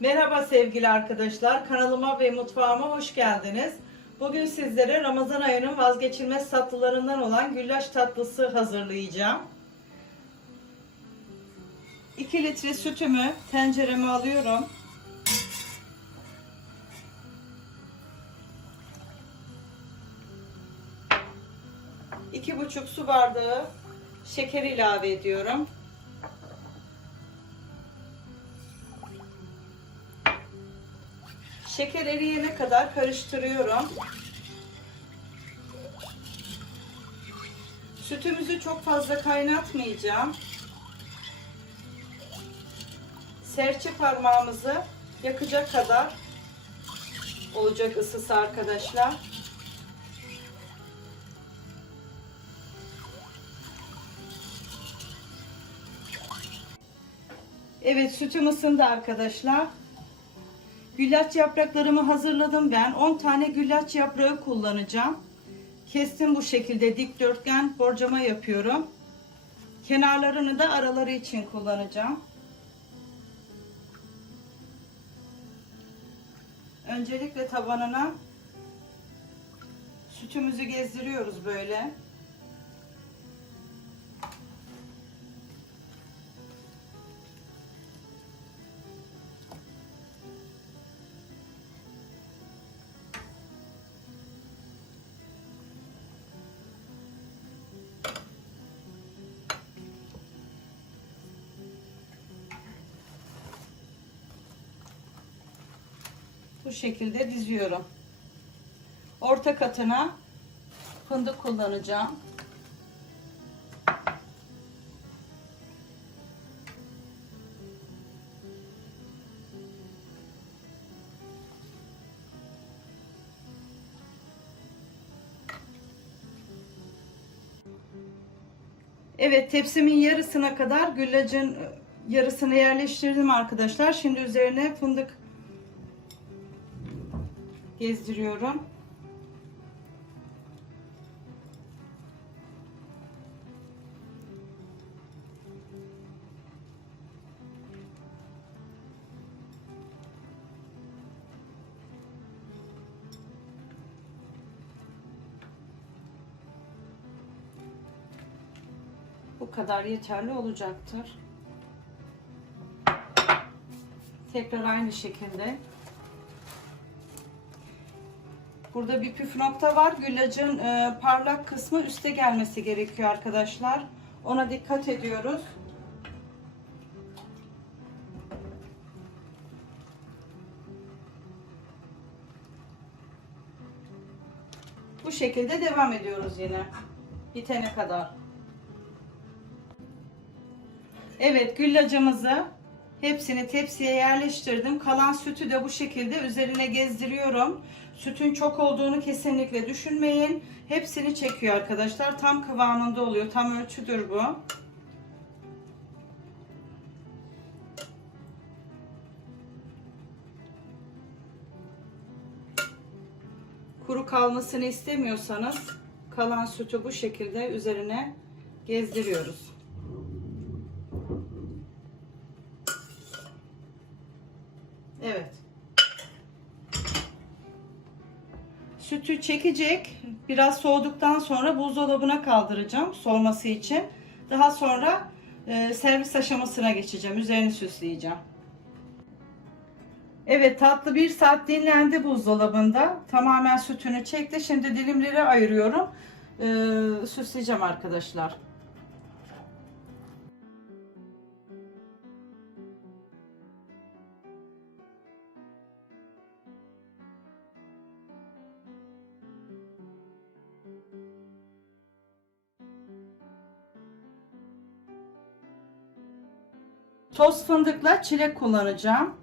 Merhaba sevgili arkadaşlar. Kanalıma ve mutfağıma hoş geldiniz. Bugün sizlere Ramazan ayının vazgeçilmez tatlılarından olan güllaç tatlısı hazırlayacağım. 2 litre sütümü tencereme alıyorum. İki buçuk su bardağı şeker ilave ediyorum. Şeker eriyene kadar karıştırıyorum. Sütümüzü çok fazla kaynatmayacağım. Serçe parmağımızı yakacak kadar olacak ısısı arkadaşlar. Evet sütüm ısındı arkadaşlar. Güllaç yapraklarımı hazırladım ben. 10 tane güllaç yaprağı kullanacağım. Kestim bu şekilde dikdörtgen borcama yapıyorum. Kenarlarını da araları için kullanacağım. Öncelikle tabanına sütümüzü gezdiriyoruz böyle. Bu şekilde diziyorum. Orta katına fındık kullanacağım. Evet tepsimin yarısına kadar güllacın yarısını yerleştirdim arkadaşlar. Şimdi üzerine fındık gezdiriyorum. Bu kadar yeterli olacaktır. Tekrar aynı şekilde Burada bir püf nokta var. Güllacın e, parlak kısmı üste gelmesi gerekiyor arkadaşlar. Ona dikkat ediyoruz. Bu şekilde devam ediyoruz yine. Bitene kadar. Evet güllacımızı hepsini tepsiye yerleştirdim. Kalan sütü de bu şekilde üzerine gezdiriyorum. Sütün çok olduğunu kesinlikle düşünmeyin. Hepsini çekiyor arkadaşlar. Tam kıvamında oluyor. Tam ölçüdür bu. Kuru kalmasını istemiyorsanız kalan sütü bu şekilde üzerine gezdiriyoruz. Evet. Sütü çekecek. Biraz soğuduktan sonra buzdolabına kaldıracağım soğuması için. Daha sonra e, servis aşamasına geçeceğim. Üzerini süsleyeceğim. Evet tatlı bir saat dinlendi buzdolabında. Tamamen sütünü çekti. Şimdi dilimlere ayırıyorum. E, süsleyeceğim arkadaşlar. Toz fındıkla çilek kullanacağım.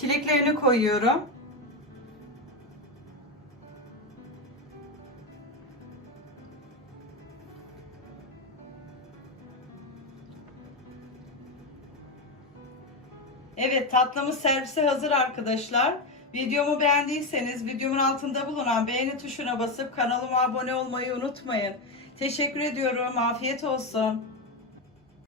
Çileklerini koyuyorum. Evet tatlımız servise hazır arkadaşlar. Videomu beğendiyseniz videomun altında bulunan beğeni tuşuna basıp kanalıma abone olmayı unutmayın. Teşekkür ediyorum. Afiyet olsun.